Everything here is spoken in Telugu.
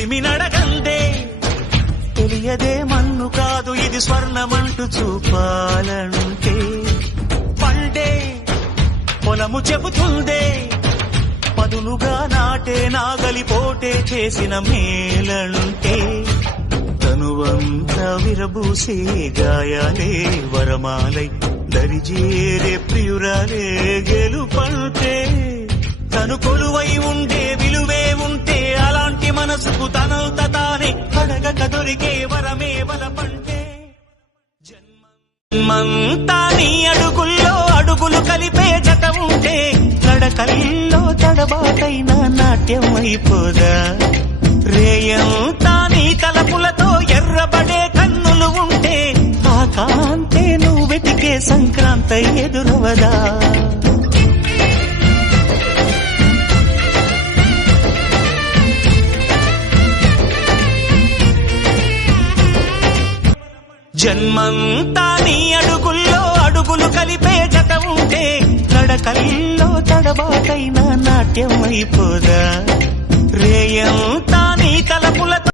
కొలిమి నడగందే తెలియదే మన్ను కాదు ఇది స్వర్ణమంటూ చూపాలంటే పండే పొలము చెబుతుందే పదునుగా నాటే నాగలి పోటే చేసిన మేలంటే తనువంతా విరబూసే గాయాలే వరమాలై దరిజేరే ప్రియురాలే గెలుపంటే తను కొలువై ఉండే విలువే ఉంటే అలాంటి మనసుకు తనంత తానే అడగక దొరికే వరమే వలపంటే జన్మంతా నీ అడుగుల్లో అడుగులు కలిపే జత ఉంటే నడకల్లో తడబాటైన నాట్యం అయిపోదా రేయంతా నీ తలపులతో ఎర్రబడే కన్నులు ఉంటే ఆ కాంతే నువ్వు వెతికే సంక్రాంతి ఎదురవదా జన్మంతా నీ అడుగుల్లో అడుగులు కలిపే జత ఉంటే నడకల్లో తడబాటైన నాట్యం అయిపోదా రేయంతా నీ తలపుల